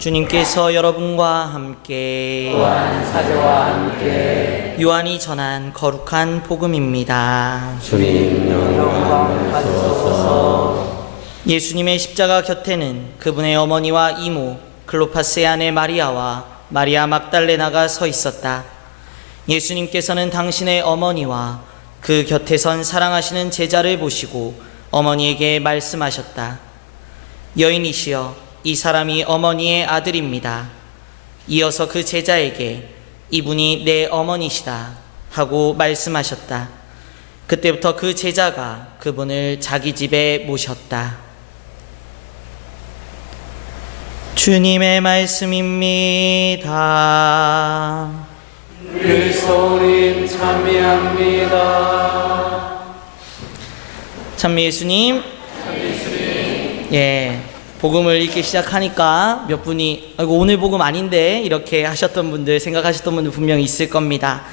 주님께서 여러분과 함께 또한 사제와 함께 요한이 전한 거룩한 복음입니다. 주님 영광 받으소서. 예수님의 십자가 곁에는 그분의 어머니와 이모 클로파스의 아내 마리아와 마리아 막달레나가 서 있었다. 예수님께서는 당신의 어머니와 그 곁에 선 사랑하시는 제자를 보시고 어머니에게 말씀하셨다. 여인이시여, 이 사람이 어머니의 아들입니다. 이어서 그 제자에게 이분이 내 어머니시다 하고 말씀하셨다. 그때부터 그 제자가 그분을 자기 집에 모셨다. 주님의 말씀입니다. 그리스도님 찬미합니다. 참미 예수님. 예. 복음을 읽기 시작하니까 몇 분이 아이고 오늘 복음 아닌데 이렇게 하셨던 분들, 생각하셨던 분들 분명히 있을 겁니다.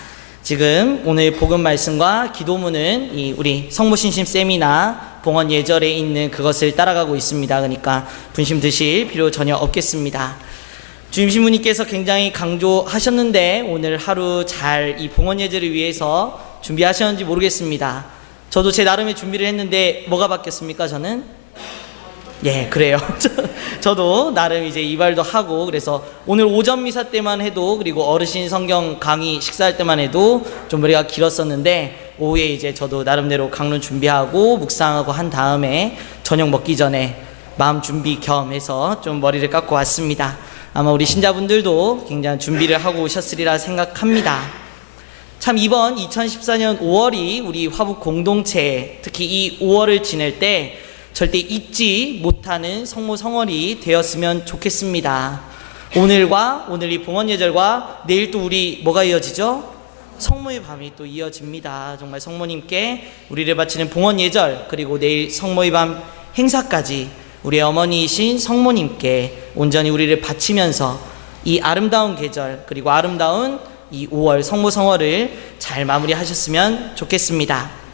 지금 오늘 복음 말씀과 기도문은 이 우리 성모신심 세미나 봉헌 예절에 있는 그것을 따라가고 있습니다. 그러니까 분심 드실 필요 전혀 없겠습니다. 주임 신부님께서 굉장히 강조하셨는데 오늘 하루 잘 이 봉헌 예절을 위해서 준비하셨는지 모르겠습니다. 저도 제 나름의 준비를 했는데 뭐가 바뀌었습니까? 저는 예, 그래요. 저도 나름 이제 이발도 하고, 그래서 오늘 오전 미사 때만 해도, 그리고 어르신 성경 강의 식사할 때만 해도 좀 머리가 길었었는데, 오후에 이제 저도 나름대로 강론 준비하고, 묵상하고 한 다음에 저녁 먹기 전에 마음 준비 겸 해서 좀 머리를 깎고 왔습니다. 아마 우리 신자분들도 굉장히 준비를 하고 오셨으리라 생각합니다. 참 이번 2014년 5월이 우리 화북 공동체, 특히 이 5월을 지낼 때 절대 잊지 못하는 성모 성월이 되었으면 좋겠습니다. 오늘과 오늘 이 봉헌 예절과 내일 또 우리 뭐가 이어지죠? 성모의 밤이 또 이어집니다. 정말 성모님께 우리를 바치는 봉헌 예절, 그리고 내일 성모의 밤 행사까지 우리 어머니이신 성모님께 온전히 우리를 바치면서 이 아름다운 계절, 그리고 아름다운 이 5월 성모 성월을 잘 마무리하셨으면 좋겠습니다.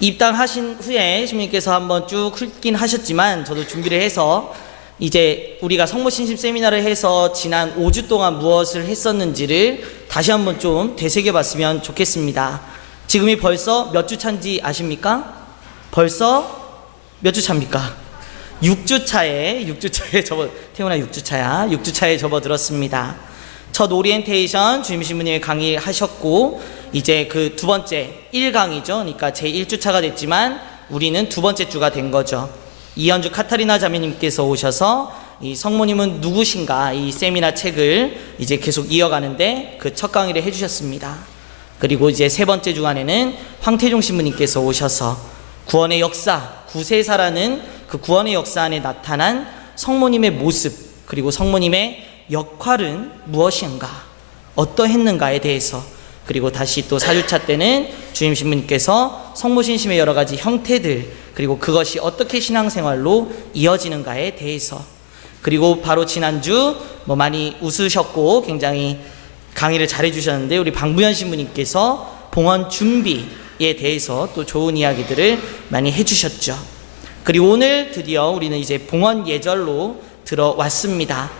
입당하신 후에 신부님께서 한번 쭉 훑긴 하셨지만 저도 준비를 해서 이제 우리가 성모신심 세미나를 해서 지난 5주 동안 무엇을 했었는지를 다시 한번 좀 되새겨봤으면 좋겠습니다. 지금이 벌써 몇 주 차인지 아십니까? 벌써 몇 주 차입니까? 6주 차에 태훈아 6주 차야. 6주 차에 접어들었습니다. 첫 오리엔테이션 주임 신부님이 강의하셨고 이제 그 두 번째 1강이죠. 그러니까 제 1주차가 됐지만 우리는 두 번째 주가 된 거죠. 이현주 카타리나 자매님께서 오셔서 이 성모님은 누구신가 이 세미나 책을 이제 계속 이어가는데 그 첫 강의를 해주셨습니다. 그리고 이제 세 번째 주간에는 황태종 신부님께서 오셔서 구원의 역사, 구세사라는 그 구원의 역사 안에 나타난 성모님의 모습, 그리고 성모님의 역할은 무엇인가, 어떠했는가에 대해서, 그리고 다시 또 4주차 때는 주임 신부님께서 성모신심의 여러 가지 형태들, 그리고 그것이 어떻게 신앙생활로 이어지는가에 대해서, 그리고 바로 지난주 많이 웃으셨고 굉장히 강의를 잘 해주셨는데 우리 방부현 신부님께서 봉헌 준비에 대해서 또 좋은 이야기들을 많이 해주셨죠. 그리고 오늘 드디어 우리는 이제 봉헌 예절로 들어왔습니다.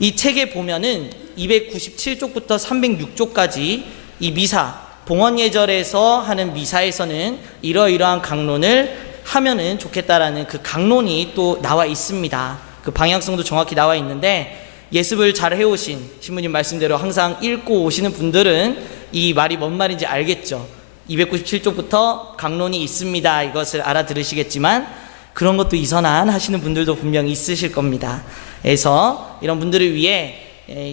이 책에 보면은 297쪽부터 306쪽까지 이 미사, 봉헌 예절에서 하는 미사에서는 이러이러한 강론을 하면은 좋겠다라는 그 강론이 또 나와 있습니다. 그 방향성도 정확히 나와 있는데 예습을 잘 해오신 신부님 말씀대로 항상 읽고 오시는 분들은 이 말이 뭔 말인지 알겠죠. 297쪽부터 강론이 있습니다. 이것을 알아들으시겠지만 그런 것도 이선안 하시는 분들도 분명히 있으실 겁니다. 그래서 이런 분들을 위해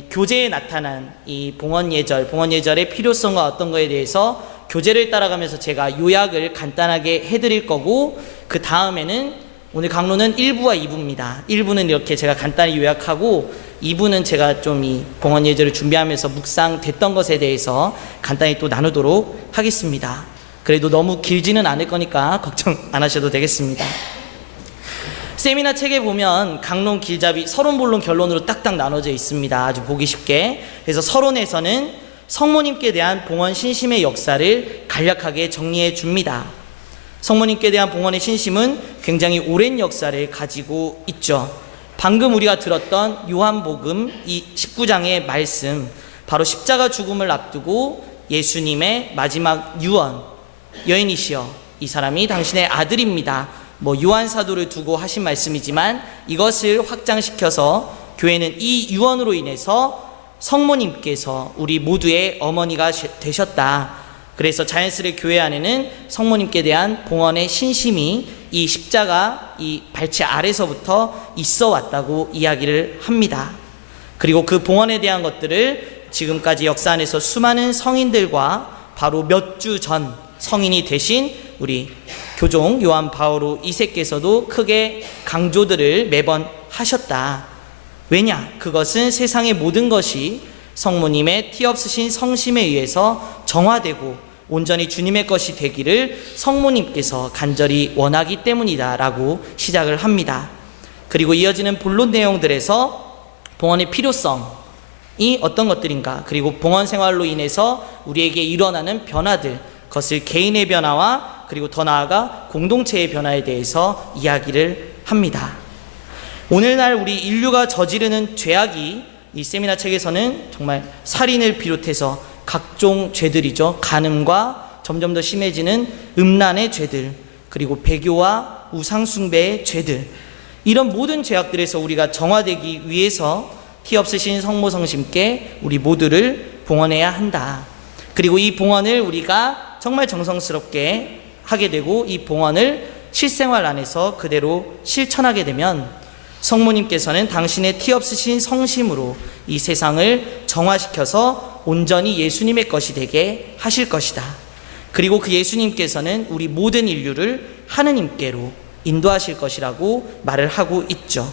교재에 나타난 이 봉헌 예절의 필요성과 어떤 거에 대해서 교재를 따라가면서 제가 요약을 간단하게 해드릴 거고, 그 다음에는 오늘 강론은 1부와 2부입니다. 1부는 이렇게 제가 간단히 요약하고 2부는 제가 좀 이 봉헌 예절을 준비하면서 묵상됐던 것에 대해서 간단히 또 나누도록 하겠습니다. 그래도 너무 길지는 않을 거니까 걱정 안 하셔도 되겠습니다. 세미나 책에 보면 강론, 길잡이, 서론, 본론, 결론으로 딱딱 나눠져 있습니다. 아주 보기 쉽게. 그래서 서론에서는 성모님께 대한 봉헌 신심의 역사를 간략하게 정리해 줍니다. 성모님께 대한 봉헌의 신심은 굉장히 오랜 역사를 가지고 있죠. 방금 우리가 들었던 요한복음 이 19장의 말씀, 바로 십자가 죽음을 앞두고 예수님의 마지막 유언, 여인이시여 이 사람이 당신의 아들입니다. 요한 사도를 두고 하신 말씀이지만 이것을 확장시켜서 교회는 이 유언으로 인해서 성모님께서 우리 모두의 어머니가 되셨다. 그래서 자연스레 교회 안에는 성모님께 대한 봉헌의 신심이 이 십자가 이 발치 아래서부터 있어 왔다고 이야기를 합니다. 그리고 그 봉헌에 대한 것들을 지금까지 역사 안에서 수많은 성인들과 바로 몇 주 전 성인이 되신 우리 교종 요한 바오로 2세께서도 크게 강조들을 매번 하셨다. 왜냐? 그것은 세상의 모든 것이 성모님의 티 없으신 성심에 의해서 정화되고 온전히 주님의 것이 되기를 성모님께서 간절히 원하기 때문이다 라고 시작을 합니다. 그리고 이어지는 본론 내용들에서 봉헌의 필요성이 어떤 것들인가, 그리고 봉헌 생활로 인해서 우리에게 일어나는 변화들, 그것을 개인의 변화와 그리고 더 나아가 공동체의 변화에 대해서 이야기를 합니다. 오늘날 우리 인류가 저지르는 죄악이 이 세미나 책에서는 정말 살인을 비롯해서 각종 죄들이죠. 간음과 점점 더 심해지는 음란의 죄들, 그리고 배교와 우상숭배의 죄들, 이런 모든 죄악들에서 우리가 정화되기 위해서 티 없으신 성모성심께 우리 모두를 봉헌해야 한다. 그리고 이 봉헌을 우리가 정말 정성스럽게 하게 되고 이 봉헌을 실생활 안에서 그대로 실천하게 되면 성모님께서는 당신의 티 없으신 성심으로 이 세상을 정화시켜서 온전히 예수님의 것이 되게 하실 것이다. 그리고 그 예수님께서는 우리 모든 인류를 하느님께로 인도하실 것이라고 말을 하고 있죠.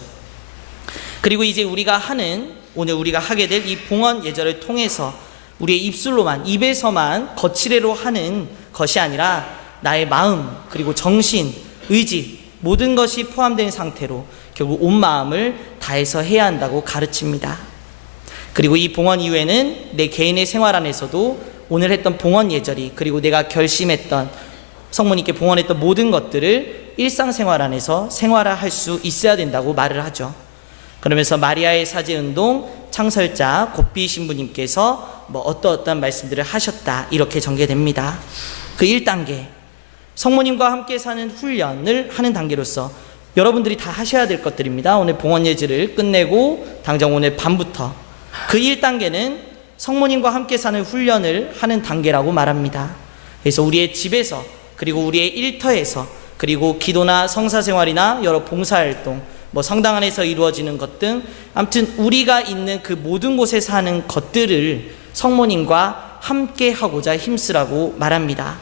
그리고 이제 오늘 우리가 하게 될 이 봉헌 예절을 통해서 우리의 입술로만, 입에서만 거칠애로 하는 것이 아니라 나의 마음, 그리고 정신, 의지, 모든 것이 포함된 상태로 결국 온 마음을 다해서 해야 한다고 가르칩니다. 그리고 이 봉헌 이후에는 내 개인의 생활 안에서도 오늘 했던 봉헌 예절이, 그리고 내가 결심했던 성모님께 봉헌했던 모든 것들을 일상생활 안에서 생활화할 수 있어야 된다고 말을 하죠. 그러면서 마리아의 사제운동 창설자 고삐 신부님께서 어떠한 말씀들을 하셨다, 이렇게 전개됩니다. 그 1단계, 성모님과 함께 사는 훈련을 하는 단계로서 여러분들이 다 하셔야 될 것들입니다. 오늘 봉헌 예절을 끝내고 당장 오늘 밤부터 그 1단계는 성모님과 함께 사는 훈련을 하는 단계라고 말합니다. 그래서 우리의 집에서, 그리고 우리의 일터에서, 그리고 기도나 성사생활이나 여러 봉사활동, 성당 안에서 이루어지는 것 등 아무튼 우리가 있는 그 모든 곳에서 하는 것들을 성모님과 함께 하고자 힘쓰라고 말합니다.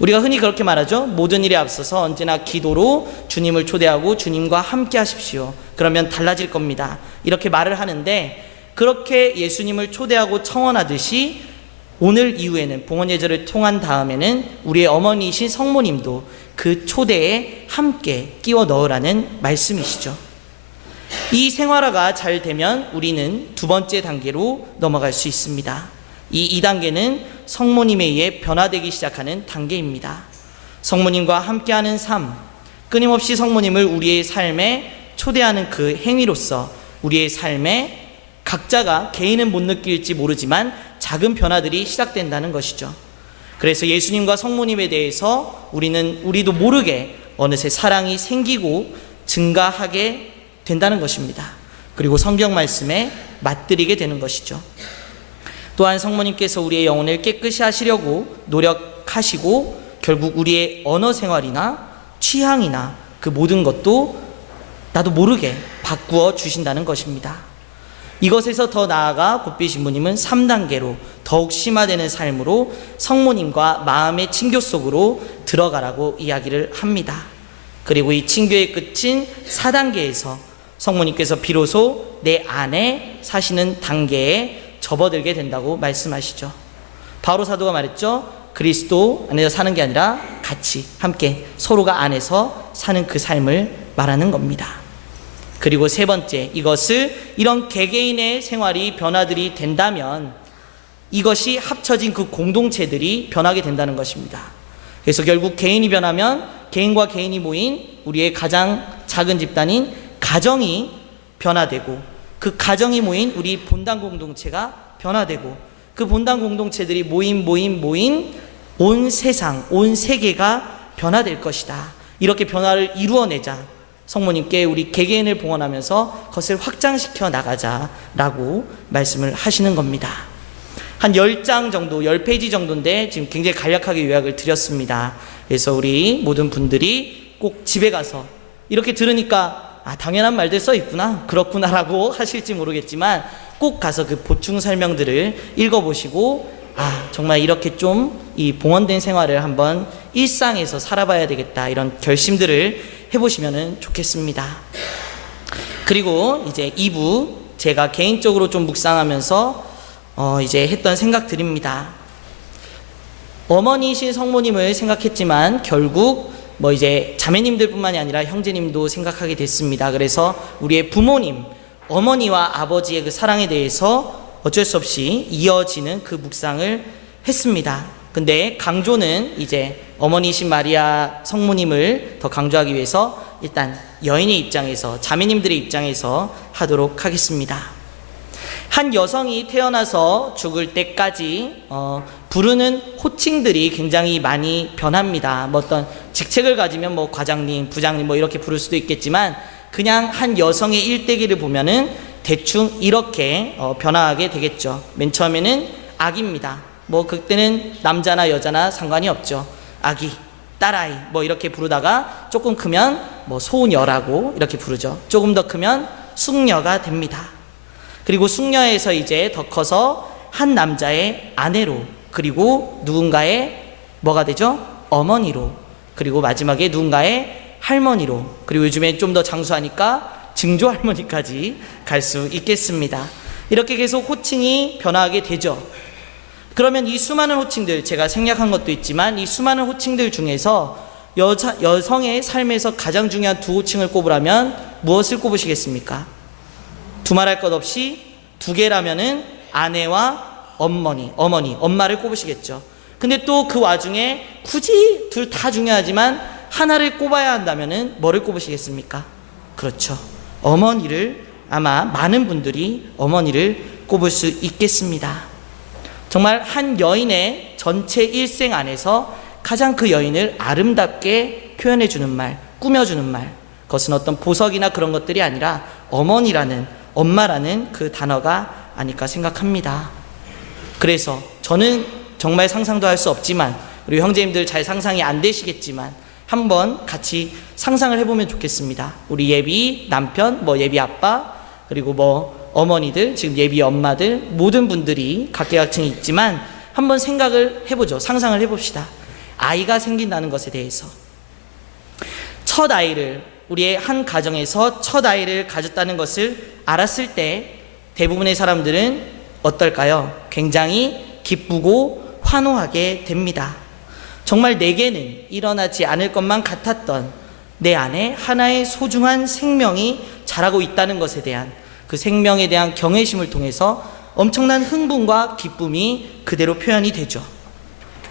우리가 흔히 그렇게 말하죠. 모든 일에 앞서서 언제나 기도로 주님을 초대하고 주님과 함께 하십시오. 그러면 달라질 겁니다. 이렇게 말을 하는데, 그렇게 예수님을 초대하고 청원하듯이 오늘 이후에는 봉헌 예절을 통한 다음에는 우리의 어머니이신 성모님도 그 초대에 함께 끼워 넣으라는 말씀이시죠. 이 생활화가 잘 되면 우리는 두 번째 단계로 넘어갈 수 있습니다. 이 2단계는 성모님에 의해 변화되기 시작하는 단계입니다. 성모님과 함께하는 삶, 끊임없이 성모님을 우리의 삶에 초대하는 그 행위로서 우리의 삶에 각자가 개인은 못 느낄지 모르지만 작은 변화들이 시작된다는 것이죠. 그래서 예수님과 성모님에 대해서 우리도 모르게 어느새 사랑이 생기고 증가하게 된다는 것입니다. 그리고 성경 말씀에 맞들이게 되는 것이죠. 또한 성모님께서 우리의 영혼을 깨끗이 하시려고 노력하시고 결국 우리의 언어 생활이나 취향이나 그 모든 것도 나도 모르게 바꾸어 주신다는 것입니다. 이것에서 더 나아가 고삐 신부님은 3단계로 더욱 심화되는 삶으로 성모님과 마음의 친교 속으로 들어가라고 이야기를 합니다. 그리고 이 친교의 끝인 4단계에서 성모님께서 비로소 내 안에 사시는 단계에 접어들게 된다고 말씀하시죠. 바로 사도가 말했죠. 그리스도 안에서 사는 게 아니라 같이 함께 서로가 안에서 사는 그 삶을 말하는 겁니다. 그리고 세 번째, 이런 개개인의 생활이 변화들이 된다면 이것이 합쳐진 그 공동체들이 변하게 된다는 것입니다. 그래서 결국 개인이 변하면 개인과 개인이 모인 우리의 가장 작은 집단인 가정이 변화되고, 그 가정이 모인 우리 본당 공동체가 변화되고, 그 본당 공동체들이 모인 온 세상, 온 세계가 변화될 것이다. 이렇게 변화를 이루어내자 성모님께 우리 개개인을 봉헌하면서 그것을 확장시켜 나가자라고 말씀을 하시는 겁니다. 한 10장 정도, 10페이지 정도인데 지금 굉장히 간략하게 요약을 드렸습니다. 그래서 우리 모든 분들이 꼭 집에 가서 이렇게 들으니까 당연한 말들 써 있구나, 그렇구나라고 하실지 모르겠지만 꼭 가서 그 보충 설명들을 읽어보시고 정말 이렇게 좀 이 봉헌된 생활을 한번 일상에서 살아봐야 되겠다, 이런 결심들을 해보시면 좋겠습니다. 그리고 이제 2부 제가 개인적으로 좀 묵상하면서 이제 했던 생각들입니다. 어머니이신 성모님을 생각했지만 결국 이제 자매님들뿐만이 아니라 형제님도 생각하게 됐습니다. 그래서 우리의 부모님, 어머니와 아버지의 그 사랑에 대해서 어쩔 수 없이 이어지는 그 묵상을 했습니다. 근데 강조는 이제 어머니이신 마리아 성모님을 더 강조하기 위해서 일단 여인의 입장에서, 자매님들의 입장에서 하도록 하겠습니다. 한 여성이 태어나서 죽을 때까지 부르는 호칭들이 굉장히 많이 변합니다. 어떤 직책을 가지면 과장님, 부장님 이렇게 부를 수도 있겠지만, 그냥 한 여성의 일대기를 보면은 대충 이렇게 변화하게 되겠죠. 맨 처음에는 아기입니다. 그때는 남자나 여자나 상관이 없죠. 아기, 딸아이 이렇게 부르다가 조금 크면 소녀라고 이렇게 부르죠. 조금 더 크면 숙녀가 됩니다. 그리고 숙녀에서 이제 더 커서 한 남자의 아내로, 그리고 누군가의 뭐가 되죠? 어머니로, 그리고 마지막에 누군가의 할머니로, 그리고 요즘엔 좀 더 장수하니까 증조 할머니까지 갈 수 있겠습니다. 이렇게 계속 호칭이 변화하게 되죠. 그러면 이 수많은 호칭들, 제가 생략한 것도 있지만 이 수많은 호칭들 중에서 여성의 삶에서 가장 중요한 두 호칭을 꼽으라면 무엇을 꼽으시겠습니까? 두말할 것 없이 두 개라면은 아내와 어머니, 엄마를 꼽으시겠죠. 근데 또 그 와중에 굳이 둘 다 중요하지만 하나를 꼽아야 한다면은 뭐를 꼽으시겠습니까? 그렇죠. 어머니를, 아마 많은 분들이 어머니를 꼽을 수 있겠습니다. 정말 한 여인의 전체 일생 안에서 가장 그 여인을 아름답게 표현해 주는 말, 꾸며주는 말, 그것은 어떤 보석이나 그런 것들이 아니라 어머니라는, 엄마라는 그 단어가 아닐까 생각합니다. 그래서 저는 정말 상상도 할 수 없지만, 우리 형제님들 잘 상상이 안 되시겠지만 한번 같이 상상을 해보면 좋겠습니다. 우리 예비 남편, 예비 아빠, 그리고 어머니들, 지금 예비 엄마들, 모든 분들이 각계각층이 있지만 한번 생각을 해보죠. 상상을 해봅시다. 아이가 생긴다는 것에 대해서. 첫 아이를, 우리의 한 가정에서 첫 아이를 가졌다는 것을 알았을 때 대부분의 사람들은 어떨까요? 굉장히 기쁘고 환호하게 됩니다. 정말 내게는 일어나지 않을 것만 같았던 내 안에 하나의 소중한 생명이 자라고 있다는 것에 대한, 그 생명에 대한 경외심을 통해서 엄청난 흥분과 기쁨이 그대로 표현이 되죠.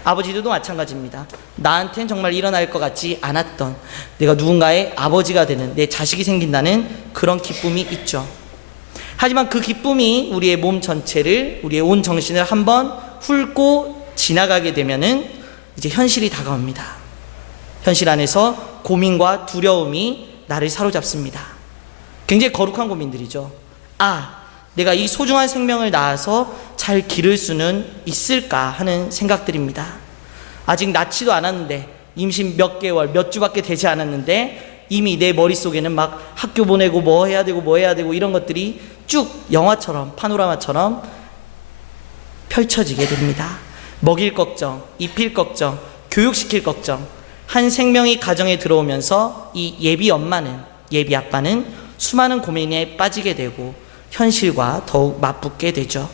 아버지들도 마찬가지입니다. 나한텐 정말 일어날 것 같지 않았던, 내가 누군가의 아버지가 되는, 내 자식이 생긴다는 그런 기쁨이 있죠. 하지만 그 기쁨이 우리의 몸 전체를, 우리의 온 정신을 한번 훑고 지나가게 되면은 이제 현실이 다가옵니다. 현실 안에서 고민과 두려움이 나를 사로잡습니다. 굉장히 거룩한 고민들이죠. 내가 이 소중한 생명을 낳아서 잘 기를 수는 있을까 하는 생각들입니다. 아직 낳지도 않았는데, 임신 몇 개월, 몇 주밖에 되지 않았는데 이미 내 머릿속에는 막 학교 보내고 뭐 해야 되고 이런 것들이 쭉 영화처럼, 파노라마처럼 펼쳐지게 됩니다. 먹일 걱정, 입힐 걱정, 교육시킬 걱정. 한 생명이 가정에 들어오면서 이 예비 엄마는, 예비 아빠는 수많은 고민에 빠지게 되고 현실과 더욱 맞붙게 되죠.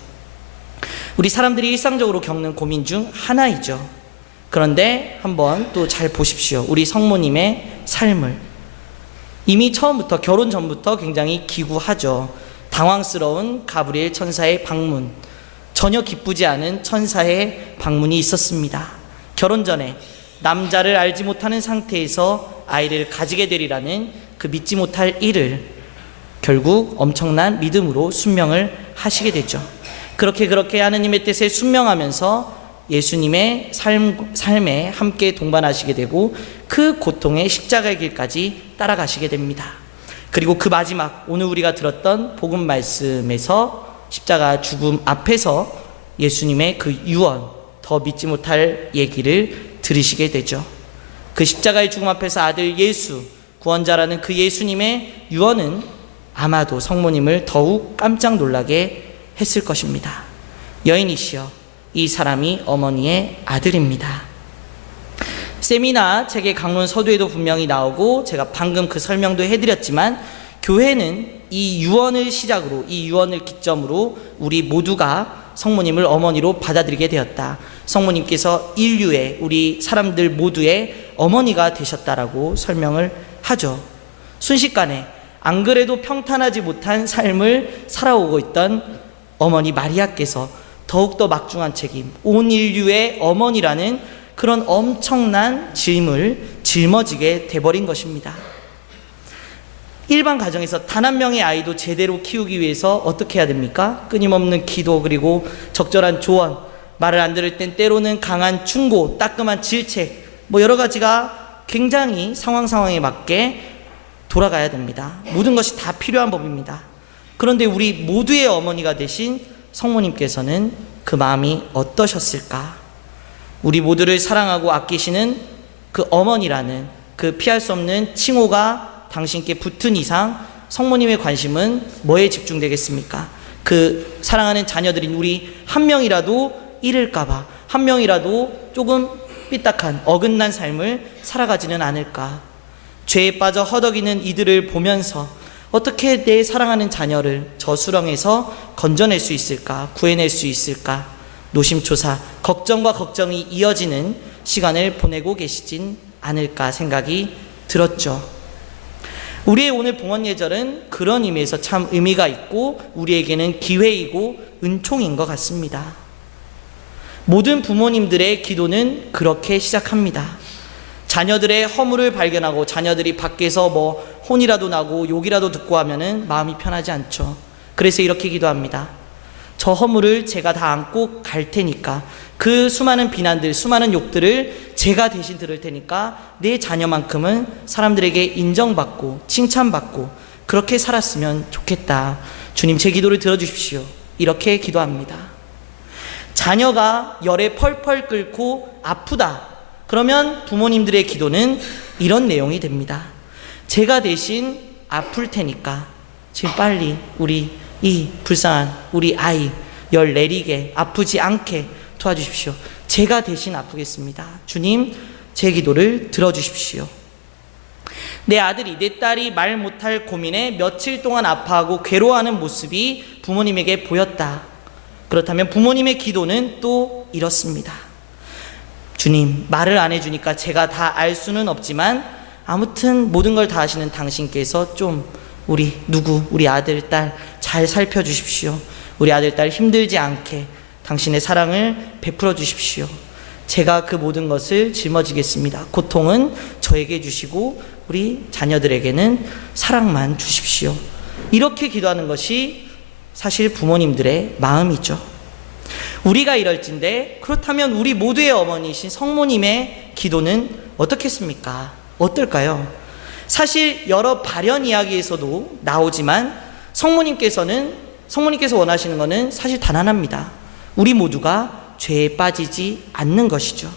우리 사람들이 일상적으로 겪는 고민 중 하나이죠. 그런데 한번 또 잘 보십시오. 우리 성모님의 삶을. 이미 처음부터, 결혼 전부터 굉장히 기구하죠. 당황스러운 가브리엘 천사의 방문, 전혀 기쁘지 않은 천사의 방문이 있었습니다. 결혼 전에 남자를 알지 못하는 상태에서 아이를 가지게 되리라는 그 믿지 못할 일을 결국 엄청난 믿음으로 순명을 하시게 되죠. 그렇게 하느님의 뜻에 순명하면서 예수님의 삶에 함께 동반하시게 되고 그 고통의 십자가의 길까지 따라가시게 됩니다. 그리고 그 마지막 오늘 우리가 들었던 복음 말씀에서 십자가 죽음 앞에서 예수님의 그 유언, 더 믿지 못할 얘기를 들으시게 되죠. 그 십자가의 죽음 앞에서 아들 예수, 구원자라는 그 예수님의 유언은 아마도 성모님을 더욱 깜짝 놀라게 했을 것입니다. 여인이시여, 이 사람이 어머니의 아들입니다. 세미나 책의 강론 서두에도 분명히 나오고 제가 방금 그 설명도 해드렸지만 교회는 이 유언을 시작으로, 이 유언을 기점으로 우리 모두가 성모님을 어머니로 받아들이게 되었다. 성모님께서 인류의, 우리 사람들 모두의 어머니가 되셨다라고 설명을 하죠. 순식간에 안 그래도 평탄하지 못한 삶을 살아오고 있던 어머니 마리아께서 더욱더 막중한 책임, 온 인류의 어머니라는 그런 엄청난 짐을 짊어지게 돼버린 것입니다. 일반 가정에서 단 한 명의 아이도 제대로 키우기 위해서 어떻게 해야 됩니까? 끊임없는 기도, 그리고 적절한 조언, 말을 안 들을 땐 때로는 강한 충고, 따끔한 질책, 여러 가지가 굉장히 상황에 맞게 돌아가야 됩니다. 모든 것이 다 필요한 법입니다. 그런데 우리 모두의 어머니가 되신 성모님께서는 그 마음이 어떠셨을까? 우리 모두를 사랑하고 아끼시는 그 어머니라는 그 피할 수 없는 칭호가 당신께 붙은 이상 성모님의 관심은 뭐에 집중되겠습니까? 그 사랑하는 자녀들인 우리 한 명이라도 잃을까봐, 한 명이라도 조금 삐딱한 어긋난 삶을 살아가지는 않을까? 죄에 빠져 허덕이는 이들을 보면서 어떻게 내 사랑하는 자녀를 저 수렁에서 건져낼 수 있을까? 구해낼 수 있을까? 노심초사, 걱정과 걱정이 이어지는 시간을 보내고 계시진 않을까 생각이 들었죠. 우리의 오늘 봉헌 예절은 그런 의미에서 참 의미가 있고 우리에게는 기회이고 은총인 것 같습니다. 모든 부모님들의 기도는 그렇게 시작합니다. 자녀들의 허물을 발견하고 자녀들이 밖에서 혼이라도 나고 욕이라도 듣고 하면은 마음이 편하지 않죠. 그래서 이렇게 기도합니다. 저 허물을 제가 다 안고 갈 테니까, 그 수많은 비난들, 수많은 욕들을 제가 대신 들을 테니까 내 자녀만큼은 사람들에게 인정받고 칭찬받고 그렇게 살았으면 좋겠다. 주님, 제 기도를 들어주십시오. 이렇게 기도합니다. 자녀가 열에 펄펄 끓고 아프다. 그러면 부모님들의 기도는 이런 내용이 됩니다. 제가 대신 아플 테니까 지금 빨리 우리 이 불쌍한 우리 아이 열 내리게, 아프지 않게 도와주십시오. 제가 대신 아프겠습니다. 주님, 제 기도를 들어주십시오. 내 아들이, 내 딸이 말 못할 고민에 며칠 동안 아파하고 괴로워하는 모습이 부모님에게 보였다. 그렇다면 부모님의 기도는 또 이렇습니다. 주님, 말을 안 해주니까 제가 다 알 수는 없지만 아무튼 모든 걸 다 아시는 당신께서 좀 우리 아들, 딸 잘 살펴주십시오. 우리 아들, 딸 힘들지 않게 당신의 사랑을 베풀어 주십시오. 제가 그 모든 것을 짊어지겠습니다. 고통은 저에게 주시고 우리 자녀들에게는 사랑만 주십시오. 이렇게 기도하는 것이 사실 부모님들의 마음이죠. 우리가 이럴진데, 그렇다면 우리 모두의 어머니이신 성모님의 기도는 어떻겠습니까? 어떨까요? 사실 여러 발현 이야기에서도 나오지만 성모님께서 원하시는 것은 사실 단 하나입니다. 우리 모두가 죄에 빠지지 않는 것이죠.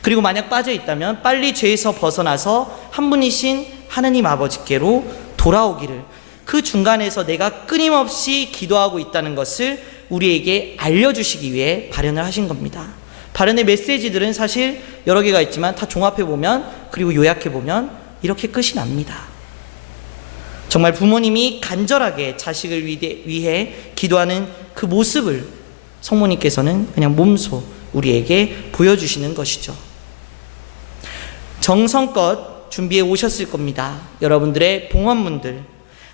그리고 만약 빠져 있다면 빨리 죄에서 벗어나서 한 분이신 하느님 아버지께로 돌아오기를, 그 중간에서 내가 끊임없이 기도하고 있다는 것을 우리에게 알려주시기 위해 발현을 하신 겁니다. 발현의 메시지들은 사실 여러 개가 있지만 다 종합해보면, 그리고 요약해보면 이렇게 끝이 납니다. 정말 부모님이 간절하게 자식을 위해 기도하는 그 모습을 성모님께서는 그냥 몸소 우리에게 보여주시는 것이죠. 정성껏 준비해 오셨을 겁니다. 여러분들의 봉헌문들,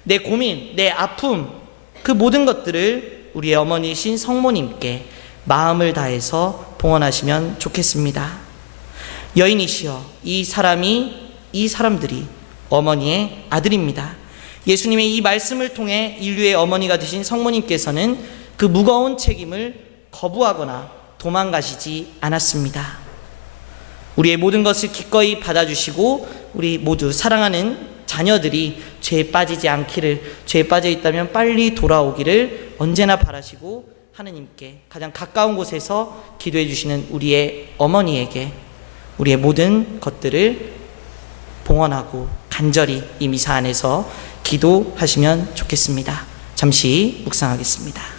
내 고민, 내 아픔, 그 모든 것들을 우리의 어머니신 성모님께 마음을 다해서 봉헌하시면 좋겠습니다. 여인이시여, 이 사람들이 어머니의 아들입니다. 예수님의 이 말씀을 통해 인류의 어머니가 되신 성모님께서는 그 무거운 책임을 거부하거나 도망가시지 않았습니다. 우리의 모든 것을 기꺼이 받아주시고 우리 모두 사랑하는 자녀들이 죄에 빠지지 않기를, 죄에 빠져 있다면 빨리 돌아오기를 언제나 바라시고 하느님께 가장 가까운 곳에서 기도해 주시는 우리의 어머니에게 우리의 모든 것들을 봉헌하고 간절히 이 미사 안에서 기도하시면 좋겠습니다. 잠시 묵상하겠습니다.